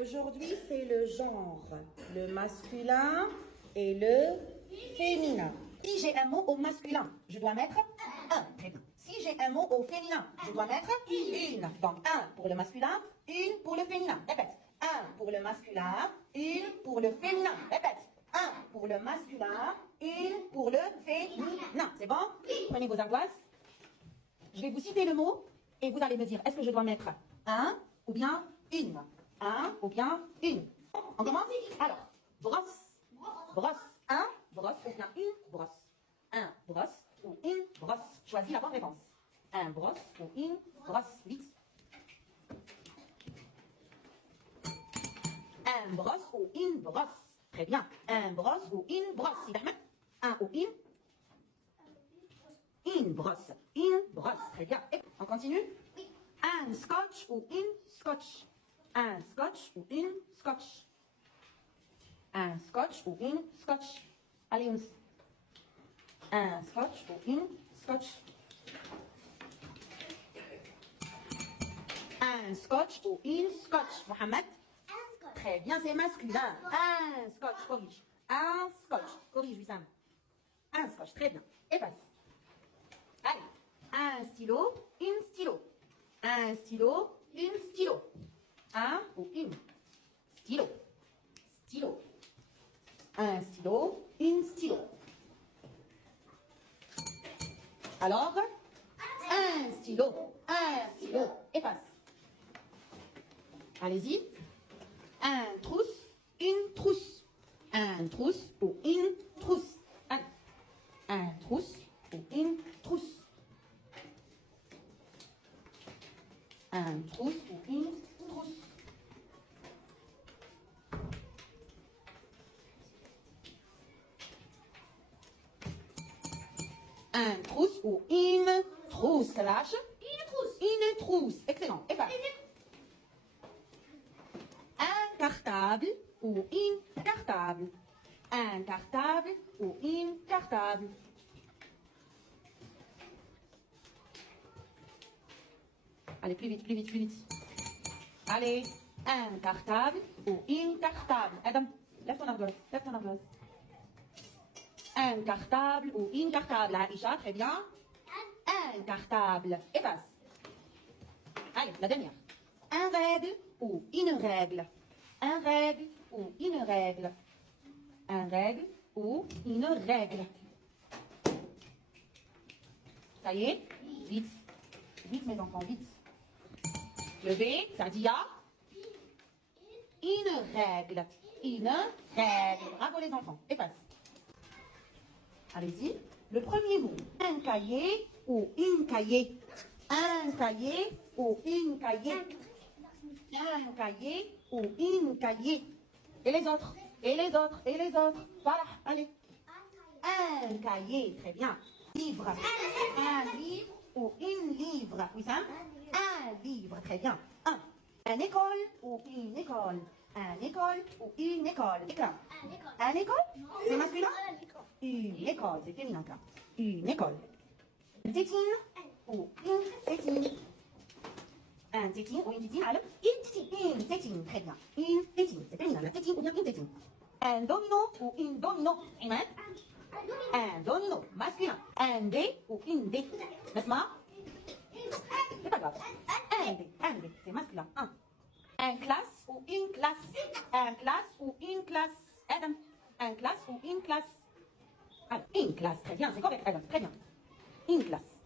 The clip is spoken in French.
Aujourd'hui, c'est le genre, le masculin et le féminin. Si j'ai un mot au masculin, je dois mettre un. Très bien. Si j'ai un mot au féminin, je dois mettre une. Donc, un pour le masculin, une pour le féminin. Répète. Un pour le masculin, une pour le féminin. Répète. Un pour le masculin, une pour le féminin. C'est bon? Prenez vos ardoises. Je vais vous citer le mot et vous allez me dire, est-ce que je dois mettre un ou bien une? Un ou bien une. On commence? Alors, brosse. Brosse. Un, brosse ou bien une brosse. Un, brosse ou une brosse. Choisis la bonne réponse. Un brosse ou une brosse. Vite. Un brosse ou une brosse. Très bien. Un brosse ou une brosse. Un ou une. Une brosse. Une brosse. Très bien. Et on continue? Un scotch ou une scotch. Un scotch ou une scotch. Un scotch ou une scotch. Allez, Younes. Un scotch ou une scotch. Un scotch ou une scotch. Mohamed? Très bien, c'est masculin. Un scotch, corrige. Un scotch, corrige, Wissam. Un scotch, très bien. Et passe. Allez. Un stylo, une stylo. Un stylo, une stylo. Un ou une. Stylo. Stylo. Un stylo, une stylo. Alors, un stylo, efface. Allez-y. Un trousse, une trousse. Un trousse ou une trousse. Allez. Un trousse ou une trousse. Un trousse ou une trousse. Un trousse ou une trousse, Kalash. Une trousse. Une trousse. Excellent. Efface. Un cartable ou une cartable. Un cartable ou une cartable. Allez, plus vite, plus vite, plus vite. Allez, un cartable ou une cartable. Adam, lève ton ardoise, lève ton ardoise. Un cartable ou une cartable. Aïcha, très bien. Un cartable. Efface. Allez, la dernière. Un règle ou une règle. Un règle ou une règle. Un règle ou une règle. Ça y est? Vite. Vite, mes enfants, vite. Levez, ça dit ya. Une règle. Une règle. Bravo les enfants. Efface. Allez-y. Le premier mot. Un cahier ou une cahier. Un cahier ou une cahier. Un cahier ou une cahier. Et les autres. Et les autres. Et les autres. Voilà. Allez. Un cahier. Très bien. Livre. Un livre ou une livre. Oui, ça? Un livre. Très bien. Un école ou une école. Un école ou une école. Éclat. Un école? C'est masculin? Une école, c'est féminin. Une école. Une tétine ou une tétine. Un tétine ou une tétine, alors? Une tétine. Une tétine, très bien. Une tétine, c'est féminin. La tétine ou bien une tétine. Un domino ou une domino. Iman? Un domino, masculin. Un dé ou une dé. Nasma? C'est pas grave. Un dé, c'est masculin. Un classe ou une classe. Un classe ou une classe. Adam, un classe ou une classe. Alors, une classe, très bien, c'est correct, Adam, très bien. Une classe.